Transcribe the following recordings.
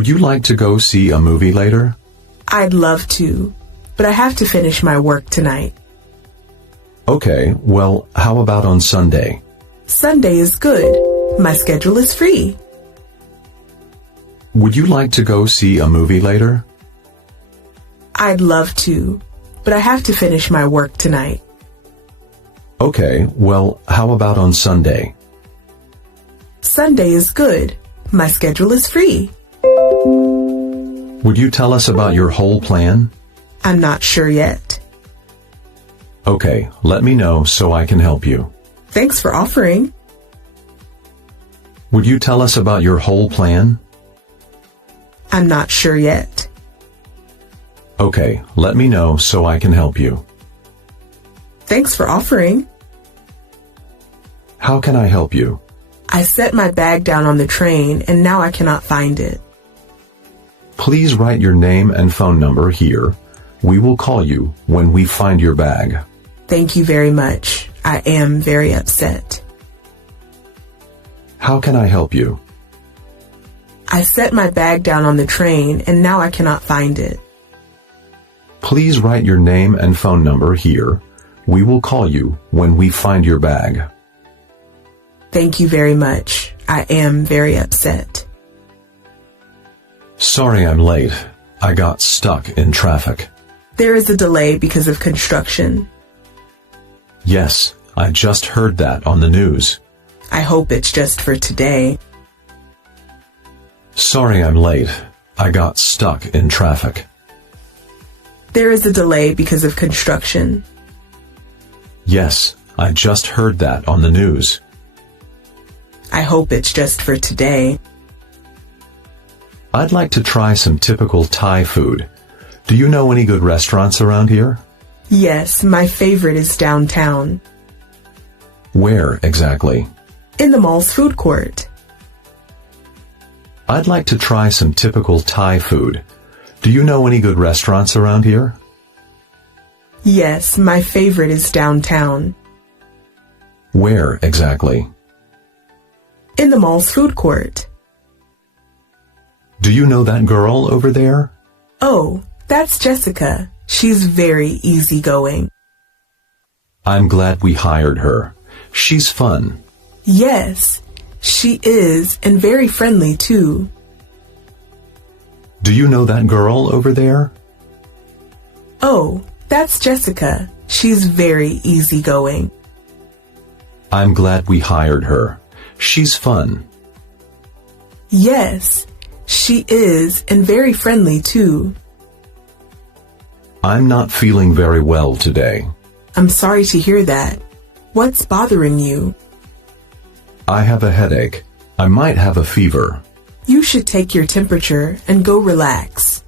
Would you like to go see a movie later? I'd love to, but I have to finish my work tonight. Okay, well, how about on Sunday? Sunday is good. My schedule is free. Would you like to go see a movie later? I'd love to, but I have to finish my work tonight. Okay, well, how about on Sunday? Sunday is good. My schedule is free. Would you tell us about your whole plan? I'm not sure yet. Okay, let me know so I can help you. Thanks for offering. Would you tell us about your whole plan? I'm not sure yet. Okay, let me know so I can help you. Thanks for offering. How can I help you? I set my bag down on the train and now I cannot find it. Please write your name and phone number here. We will call you when we find your bag. Thank you very much. I am very upset. How can I help you? I set my bag down on the train and now I cannot find it. Please write your name and phone number here. We will call you when we find your bag. Thank you very much. I am very upset. Sorry I'm late. I got stuck in traffic. There is a delay because of construction. Yes, I just heard that on the news. I hope it's just for today. Sorry I'm late. I got stuck in traffic. There is a delay because of construction. Yes, I just heard that on the news. I hope it's just for today. I'd like to try some typical Thai food. Do you know any good restaurants around here? Yes, my favorite is downtown. Where exactly? In the mall's food court. I'd like to try some typical Thai food. Do you know any good restaurants around here? Yes, my favorite is downtown. Where exactly? In the mall's food court. Do you know that girl over there? Oh, that's Jessica. She's very easygoing. I'm glad we hired her. She's fun. Yes, she is, and very friendly too. Do you know that girl over there? Oh, that's Jessica. She's very easygoing. I'm glad we hired her. She's fun. Yes, she is, and very friendly too. I'm not feeling very well today. I'm sorry to hear that. What's bothering you? I have a headache. I might have a fever. You should take your temperature and go relax.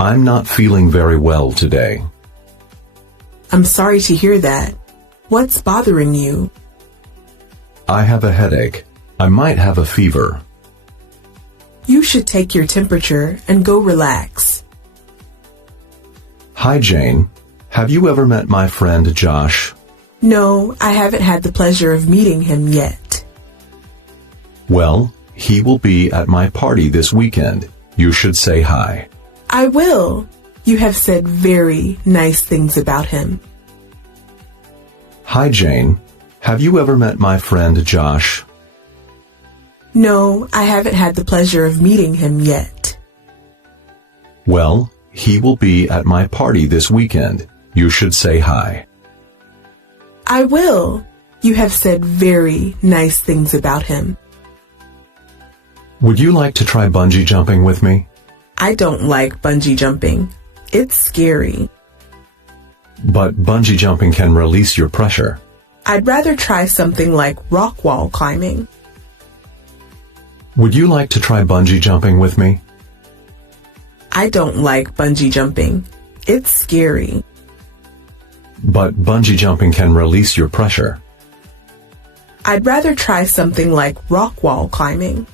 I'm not feeling very well today. I'm sorry to hear that. What's bothering you? I have a headache. I might have a fever. You should take your temperature and go relax. Hi, Jane. Have you ever met my friend Josh? No, I haven't had the pleasure of meeting him yet. Well, he will be at my party this weekend. You should say hi. I will. You have said very nice things about him. Hi, Jane. Have you ever met my friend Josh? No, I haven't had the pleasure of meeting him yet. Well, he will be at my party this weekend. You should say hi. I will. You have said very nice things about him. Would you like to try bungee jumping with me? I don't like bungee jumping. It's scary. But bungee jumping can release your pressure. I'd rather try something like rock wall climbing. Would you like to try bungee jumping with me? I don't like bungee jumping. It's scary. But bungee jumping can release your pressure. I'd rather try something like rock wall climbing.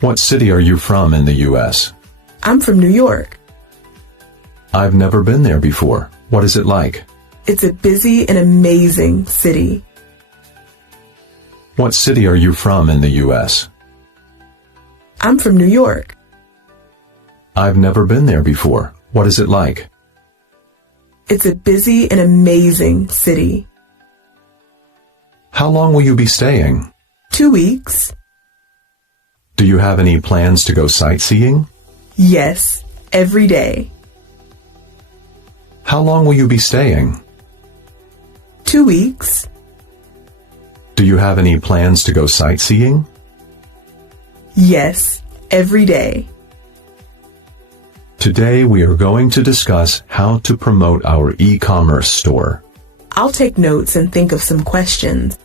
What city are you from in the U.S.? I'm from New York. I've never been there before. What is it like? It's a busy and amazing city. What city are you from in the U.S.? I'm from New York. I've never been there before. What is it like? It's a busy and amazing city. How long will you be staying? 2 weeks. Do you have any plans to go sightseeing? Yes, every day. How long will you be staying? 2 weeks. Do you have any plans to go sightseeing? Yes, every day. Today we are going to discuss how to promote our e-commerce store. I'll take notes and think of some questions.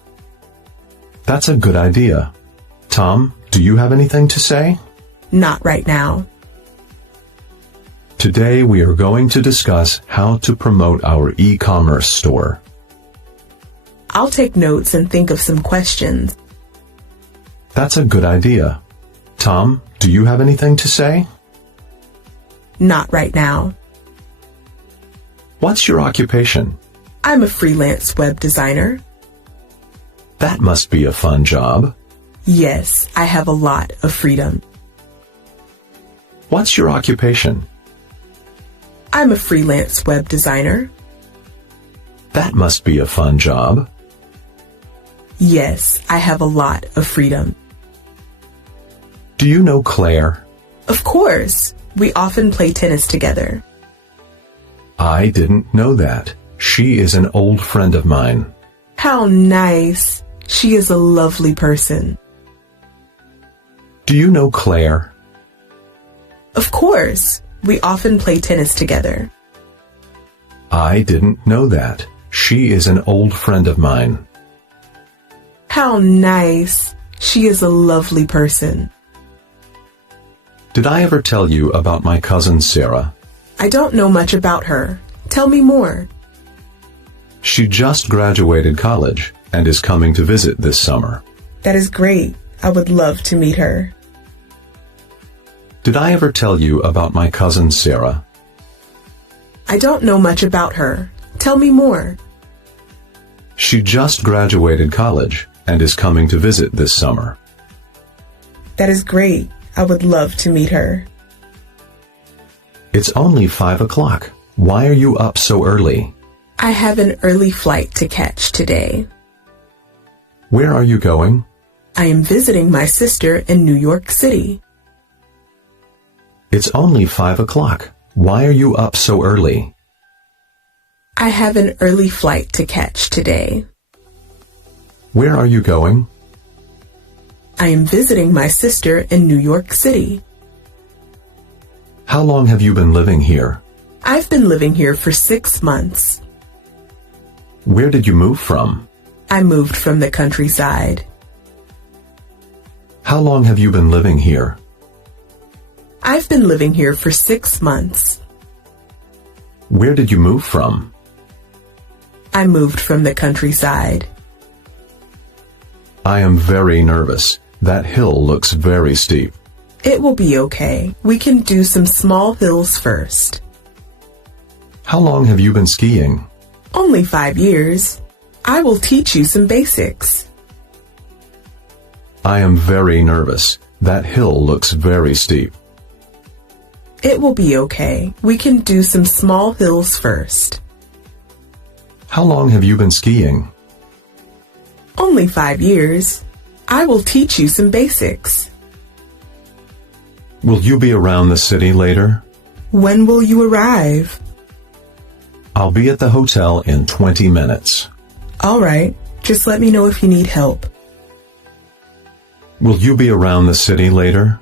That's a good idea. Tom, do you have anything to say? Not right now. Today we are going to discuss how to promote our e-commerce store. I'll take notes and think of some questions. That's a good idea. Tom, do you have anything to say? Not right now. What's your occupation? I'm a freelance web designer. That must be a fun job. Yes, I have a lot of freedom. What's your occupation? I'm a freelance web designer. That must be a fun job. Yes, I have a lot of freedom. Do you know Claire? Of course. We often play tennis together. I didn't know that. She is an old friend of mine. How nice. She is a lovely person. Do you know Claire? Of course. We often play tennis together. I didn't know that. She is an old friend of mine. How nice. She is a lovely person. Did I ever tell you about my cousin Sarah? I don't know much about her. Tell me more. She just graduated college and is coming to visit this summer. That is great. I would love to meet her. Did I ever tell you about my cousin Sarah? I don't know much about her. Tell me more. She just graduated college and is coming to visit this summer. That is great. I would love to meet her. It's only 5 o'clock. Why are you up so early? I have an early flight to catch today. Where are you going? I am visiting my sister in New York City. It's only 5 o'clock. Why are you up so early? I have an early flight to catch today. Where are you going? I am visiting my sister in New York City. How long have you been living here? I've been living here for 6 months. Where did you move from? I moved from the countryside. How long have you been living here? I've been living here for 6 months. Where did you move from? I moved from the countryside. I am very nervous. That hill looks very steep. It will be okay. We can do some small hills first. How long have you been skiing? Only 5 years. I will teach you some basics. I am very nervous. That hill looks very steep. It will be okay. We can do some small hills first. How long have you been skiing? Only 5 years. I will teach you some basics. Will you be around the city later? When will you arrive? I'll be at the hotel in 20 minutes. All right. Just let me know if you need help. Will you be around the city later?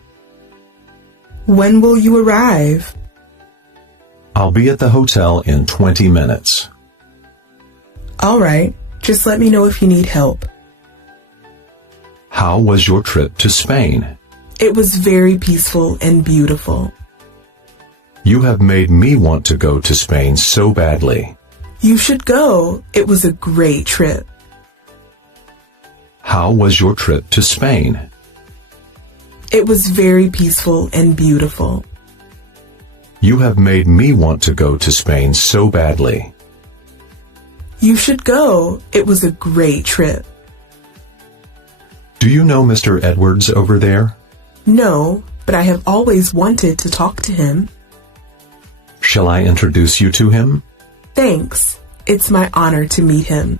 When will you arrive? I'll be at the hotel in 20 minutes. All right. Just let me know if you need help. How was your trip to Spain? It was very peaceful and beautiful. You have made me want to go to Spain so badly. You should go. It was a great trip. How was your trip to Spain? It was very peaceful and beautiful. You have made me want to go to Spain so badly. You should go. It was a great trip. Do you know Mr. Edwards over there? No, but I have always wanted to talk to him. Shall I introduce you to him? Thanks. It's my honor to meet him.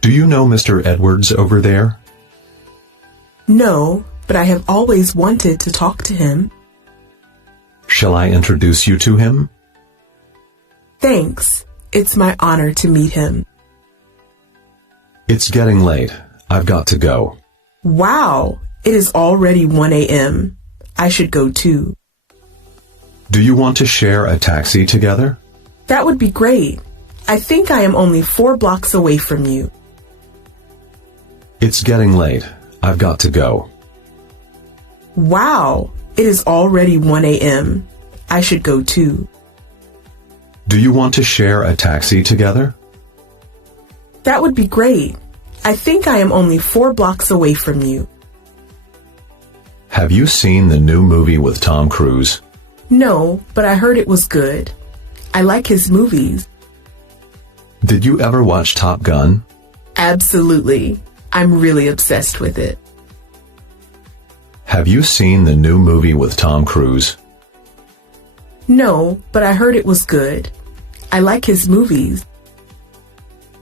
Do you know Mr. Edwards over there? No, but I have always wanted to talk to him. Shall I introduce you to him? Thanks. It's my honor to meet him. It's getting late. I've got to go. Wow, it is already 1 a.m. I should go too. Do you want to share a taxi together? That would be great. I think I am only 4 blocks away from you. It's getting late. I've got to go. Wow, it is already 1 a.m. I should go too. Do you want to share a taxi together? That would be great. I think I am only 4 blocks away from you. Have you seen the new movie with Tom Cruise? No, but I heard it was good. I like his movies. Did you ever watch Top Gun? Absolutely. I'm really obsessed with it. Have you seen the new movie with Tom Cruise? No, but I heard it was good. I like his movies.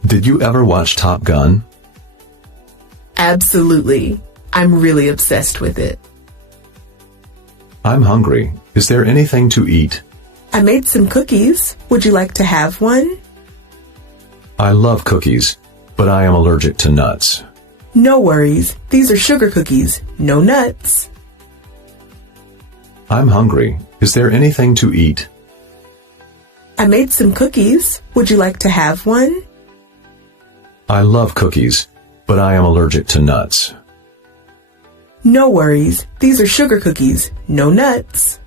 Did you ever watch Top Gun? Absolutely. I'm really obsessed with it. I'm hungry. Is there anything to eat? I made some cookies. Would you like to have one? I love cookies, but I am allergic to nuts. No worries. These are sugar cookies. No nuts. I'm hungry. Is there anything to eat? I made some cookies. Would you like to have one? I love cookies, but I am allergic to nuts. No worries. These are sugar cookies. No nuts.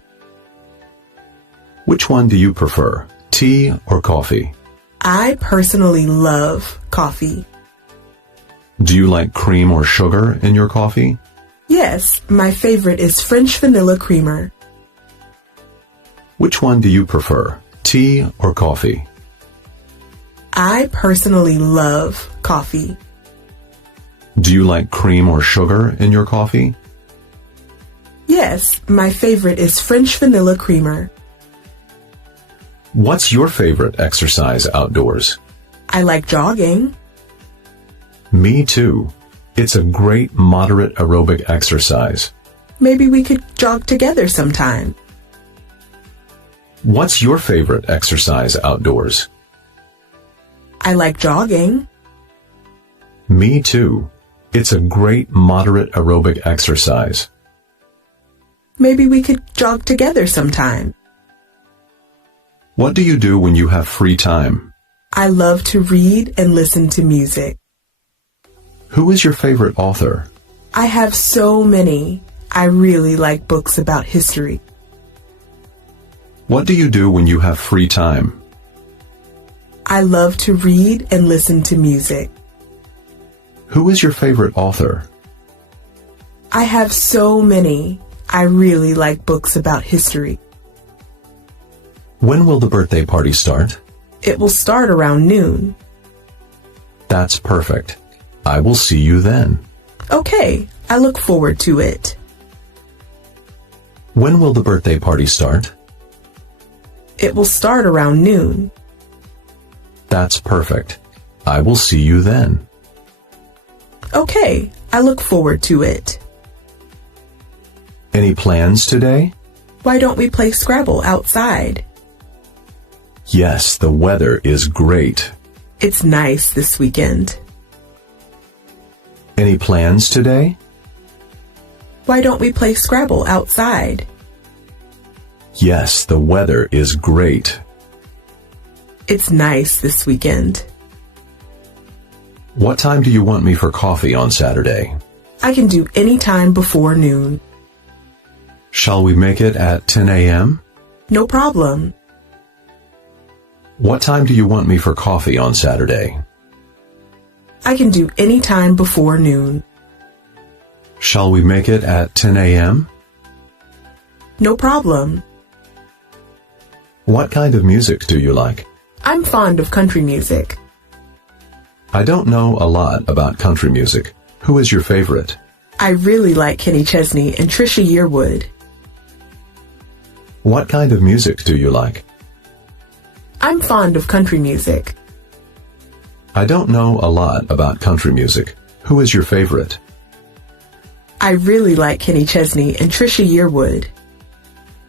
Which one do you prefer, tea or coffee? I personally love coffee. Do you like cream or sugar in your coffee? Yes, my favorite is French vanilla creamer. Which one do you prefer, tea or coffee? I personally love coffee. Do you like cream or sugar in your coffee? Yes, my favorite is French vanilla creamer. What's your favorite exercise outdoors? I like jogging. Me too. It's a great moderate aerobic exercise. Maybe we could jog together sometime. What's your favorite exercise outdoors? I like jogging. Me too. It's a great moderate aerobic exercise. Maybe we could jog together sometime. What do you do when you have free time? I love to read and listen to music. Who is your favorite author? I have so many. I really like books about history. What do you do when you have free time? I love to read and listen to music. Who is your favorite author? I have so many. I really like books about history. When will the birthday party start? It will start around noon. That's perfect. I will see you then. Okay, I look forward to it. When will the birthday party start? It will start around noon. That's perfect. I will see you then. Okay, I look forward to it. Any plans today? Why don't we play Scrabble outside? Yes, the weather is great. It's nice this weekend. Any plans today? Why don't we play Scrabble outside? Yes, the weather is great. It's nice this weekend. What time do you want me for coffee on Saturday? I can do any time before noon. Shall we make it at 10 a.m.? No problem. What time do you want me for coffee on Saturday? I can do any time before noon. Shall we make it at 10 a.m.? No problem. What kind of music do you like? I'm fond of country music. I don't know a lot about country music. Who is your favorite? I really like Kenny Chesney and Trisha Yearwood. What kind of music do you like? I'm fond of country music. I don't know a lot about country music. Who is your favorite? I really like Kenny Chesney and Trisha Yearwood.